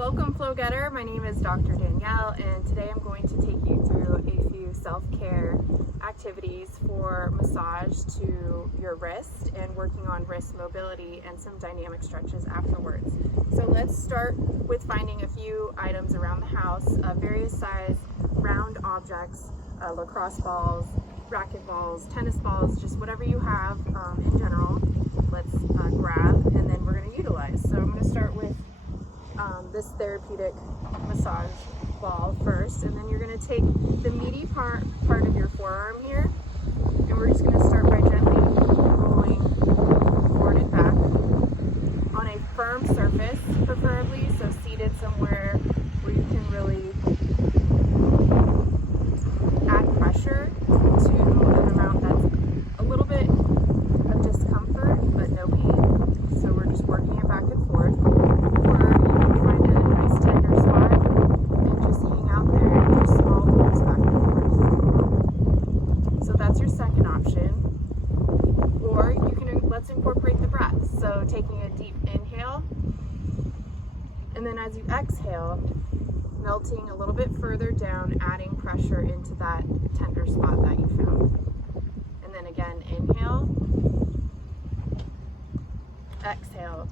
Welcome Flow Getter, my name is Dr. Danielle and today I'm going to take you through a few self-care activities for massage to your wrist and working on wrist mobility and some dynamic stretches afterwards. So let's start with finding a few items around the house, various size round objects, lacrosse balls, racket balls, tennis balls, just whatever you have in general. Let's grab and then we're going to utilize. So I'm going to start with this therapeutic massage ball first, and then you're going to take the meaty part of your forearm here, and we're just going to start by gently rolling forward and back on a firm surface, preferably, so seated somewhere where you can really add pressure to an amount that's a little bit of discomfort but no pain. So we're just working it back and forth. Incorporate the breath. So taking a deep inhale, and then as you exhale, melting a little bit further down, adding pressure into that tender spot that you found. And then again, inhale, exhale,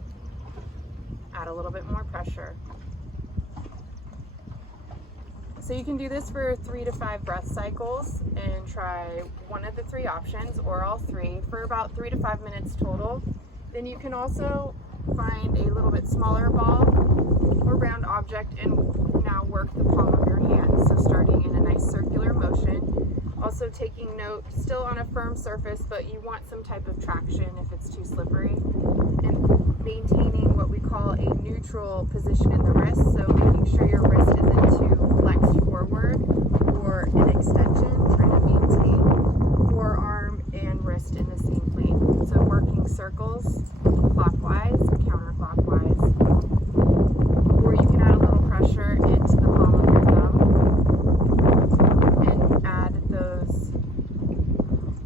add a little bit more pressure. So you can do this for 3 to 5 breath cycles and try one of the 3 options or all 3 for about 3 to 5 minutes total. Then you can also find a little bit smaller ball or round object and now work the palm of your hand. So starting in a nice circular motion, also taking note, still on a firm surface, but you want some type of traction if it's too slippery, and maintaining what we call a neutral position in the wrist, so making sure your wrist isn't too flexed forward or an extension, trying to maintain forearm and wrist in the same plane. So working circles clockwise, counterclockwise, or you can add a little pressure into the palm of your thumb and add those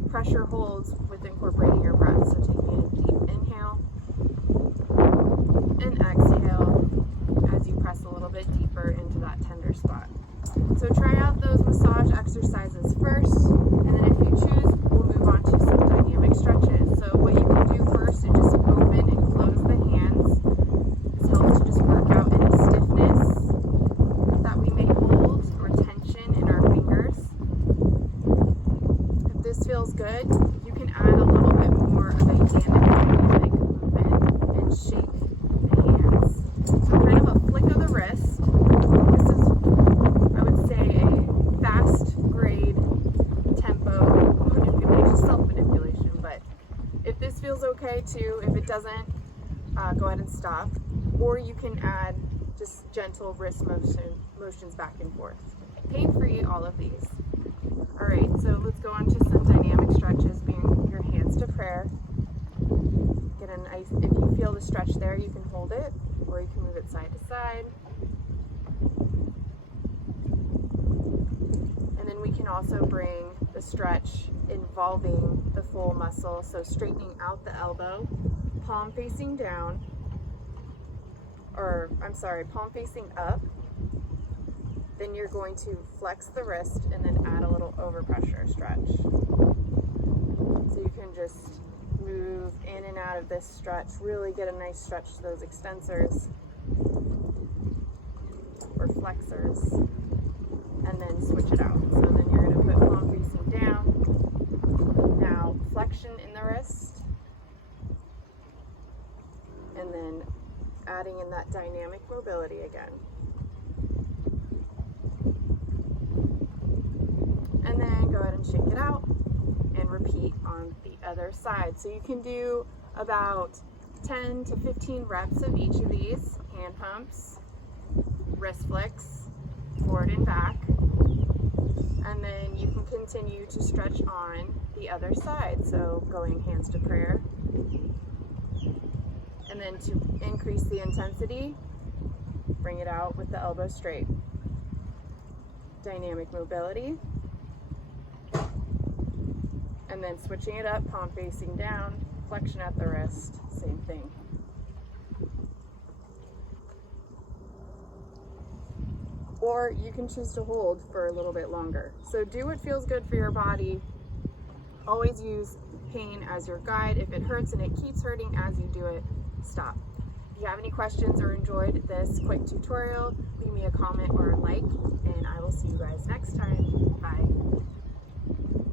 pressure holds with incorporating your breath. So taking a deep inhale and exhale as you press a little bit deeper into that tender spot. So try out those massage exercises first, and then if you choose, we'll move on to some dynamic stretches. So what you can do first is just open and close the hands. This helps to just work out any stiffness that we may hold or tension in our fingers. If this feels good, you can add a little bit more of a dynamic movement and shake the hands. So kind of a flick of the wrist. This is, I would say, a fast grade tempo manipulation, self-manipulation, but if this feels okay too, if it doesn't, go ahead and stop. Or you can add just gentle wrist motions back and forth. Pain-free, all of these. All right, so let's go on to some dynamic stretches, being your hands to prayer. Get a nice, if you feel the stretch there, you can hold it, or you can move it side to side. And then we can also bring the stretch involving the full muscle, so straightening out the elbow, palm facing down, palm facing up. Then you're going to flex the wrist and then add a little overpressure stretch. So you can just move in and out of this stretch, really get a nice stretch to those extensors or flexors, and then switch it out. So then you're going to put palm facing down. Now flexion in the wrist, and then adding in that dynamic mobility again. And then go ahead and shake it out and repeat on the other side. So you can do about 10 to 15 reps of each of these hand pumps, wrist flicks, forward and back. And then you can continue to stretch on the other side. So going hands to prayer. And then to increase the intensity, bring it out with the elbow straight. Dynamic mobility. And then switching it up, palm facing down, flexion at the wrist, same thing. or you can choose to hold for a little bit longer. So do what feels good for your body. Always use pain as your guide. If it hurts and it keeps hurting as you do it, stop. If you have any questions or enjoyed this quick tutorial, leave me a comment or a like, and I will see you guys next time. Bye.